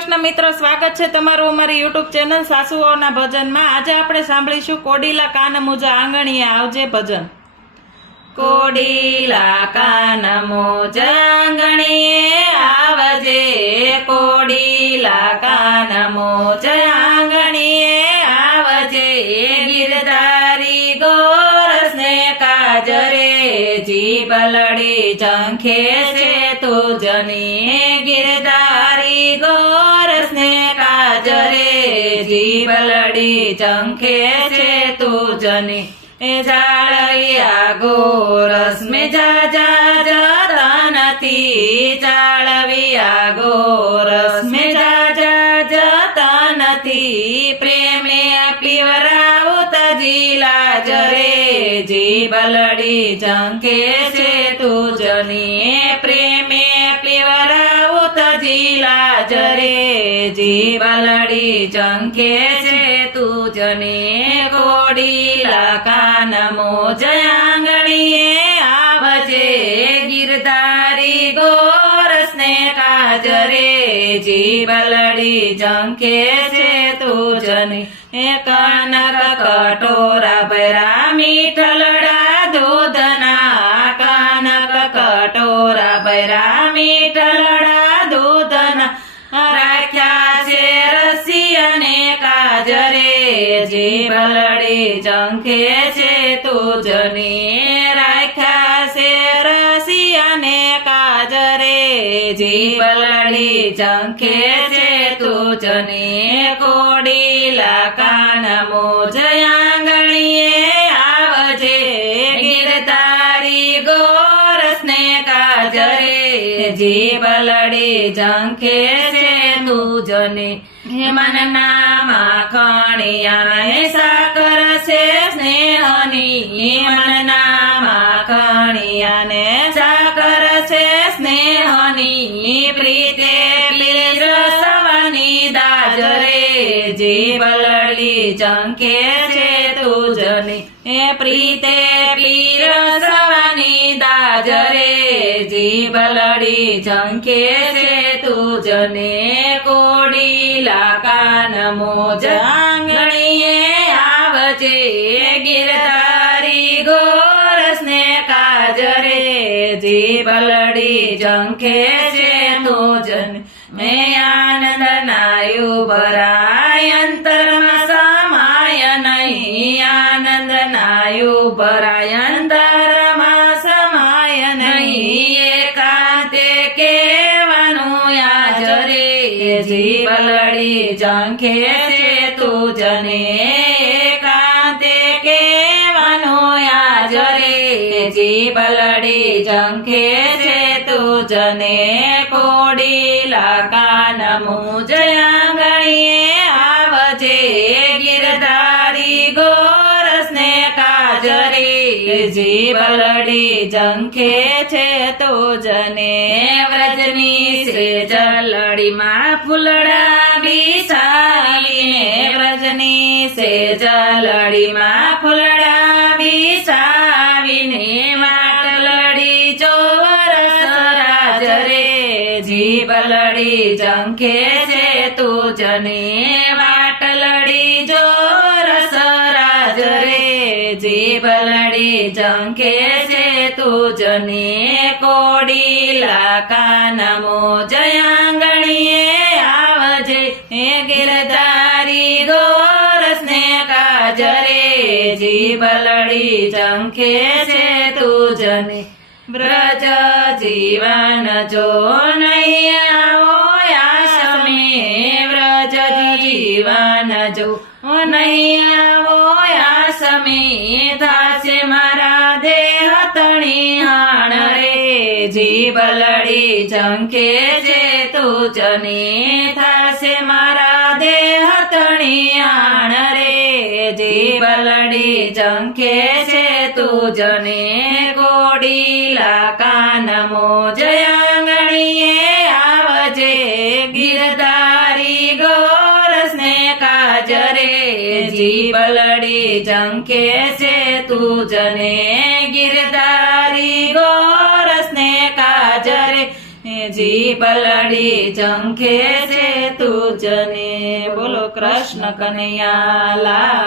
કૃષ્ણ મિત્રો, સ્વાગત છે તમારું અમારી યુટ્યુબ ચેનલ સાસુઓના ભજનમાં। આજે આપણે સાંભળીશું કોડીલા કાન મોજા આંગણીએ આવજે ભજન। કોડીલા કાન મોજા આંગણીએ આવજે, કોડીલા કાન મોજા આંગણીએ આવજે, ગિરધારી ગોરસને કાજરે જીભલડી ઝંખે છે તુજની, ગિરધારી ગોરસને કાજરે જીભલડી ઝંખે છે તુજની, એ જાળૈયા ગોરસ મે જા જા જતા નથી, જાળવિયા ગોરસ મે જા જા જતા નથી, પ્રેમે પીવરાવું તજીલા જરે જીભલડી ઝંખે છે તુજની, પ્રેમે પીવરાવું તજીલા જરે જીભલડી ઝંખે છે તુજની, કોડીલા કાન મોજા આંગણીએ આવજે, ગિરધારી ગોરસને કાજરે જીભલડી ઝંખે છે તુજની, એ કનક કટોરા ભર્યા મીઠલડા દૂધના, કનક કટોરા ભર્યા મીઠલડા દૂધના, રાખ્યા છે રસિયાને કાજરે જીભલડી ઝંખે છે તુજની, રાખ્યા છે રસિયાને કાજરે જીભલડી ઝંખે છે તુજની, કોડીલા કાન મોજા આંગણીએ આવજે, ગિરધારી ગોરસને કાજરે જીભલડી ઝંખે છે તુજની, મનના માખણિયા સાકર છે સ્નેહની, મનના માખણિયાને સાકર છે સ્નેહની, પ્રીતે પીરસવાની દાજરે જીભલડી ઝંખે છે તુજની, એ પ્રીતે પીરસવાની દાજરે જીભલડી ઝંખે છે તુજની, કોડીલા કાન મોજા આંગણીએ આવજે, ગિરધારી ગોરસને કાજરે જીભલડી ઝંખે છે તુજની, મેં આનંદ નાયું ભરાય અંતરમાં સમાય નહીં, આનંદ નાયું ભરાય અંતરમાં સમાય નહીં, એકાંતે કેવાનું યાજરે જીભલડી ઝંખે છે તુજની, એકાંતે કેવાનું યાજરે જીભલડી ઝંખે છે તુજની, કોડીલા કાન મોજા આંગણીએ આવજે, ગિરધારી ગોરસને કાજરે જીભલડી ઝંખે છે તુજની, વ્રજની સેજલડીમાં ફૂલડા બિછાવીને, વ્રજની સેજલડીમાં ફૂલડા બિછાવીને, માટલડી ચોરસ રાજરે જીભલડી ઝંખે છે તુજની, વાટલડી ચોરસ રાજરે જીભલડી ઝંખે છે તુજની, કોડીલા કાન મોજા આંગણીએ આવજે, ગિરધારી ગોરસને કાજરે જીભલડી ઝંખે છે તુજની, વ્રજ જીવન જો નહીં આવો આસમે, વ્રજ જીવન જો નહીં આવો આસમે, થાશે મારા દેહ તણિહાણ રે જીભલડી ઝંખે છે તુજની, થાશે મારા દેહ તણિહાણ રે જીભલડી ઝંખે છે તુજની, કોડીલા કાન મોજા આંગણીએ આવજે, ગિરધારી ગોરસને કાજરે જીભલડી ઝંખે છે તુજને, ગિરધારી ગોરસને કાજરે જીભ લડી ઝંખે છે તુજને બોલો કૃષ્ણ કનૈયા લાલ